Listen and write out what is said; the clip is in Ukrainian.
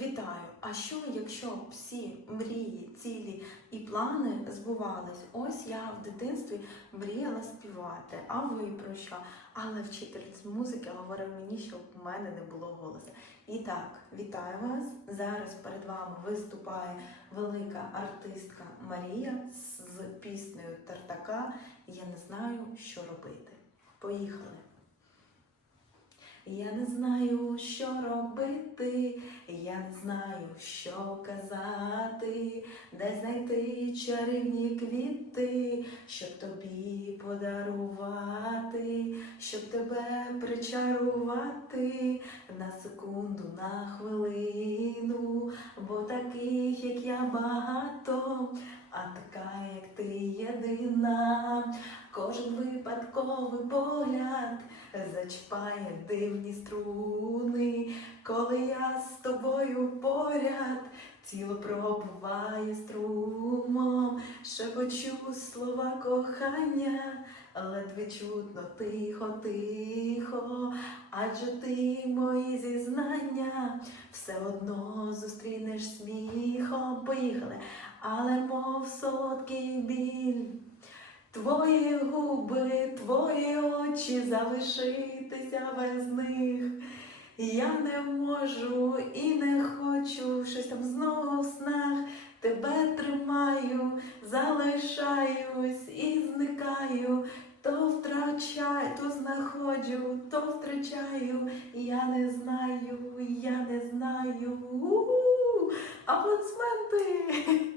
Вітаю! А що, якщо всі мрії, цілі і плани збувались? Ось я в дитинстві мріяла співати, а ви про що? Але вчитель з музики говорив мені, щоб в мене не було голосу. І так, вітаю вас! Зараз перед вами виступає велика артистка Марія з піснею Тартака. Я не знаю, що робити. Поїхали! Я не знаю, що робити, я не знаю, що казати, де знайти чарівні квіти, щоб тобі подарувати, щоб тебе причарувати на секунду, на хвилину, бо таких, як я, багато, а така, як ти єдина, кожен випадковий погляд зачіпає дивні струни, коли я з тобою поряд, тіло пробиває струмом, шепочу слова кохання, ледве чутно тихо, тихо, адже ти мої зізнання все одно зустрінеш сміхом. Поїхали, але мов солодкий біль. Твої губи, твої очі залишитися без них. Я не можу і не хочу щось там знову в снах. Тебе тримаю, залишаюсь і зникаю. То втрачаю, то знаходжу, то втрачаю. Я не знаю, я не знаю. У-у-у! Аплодисменти!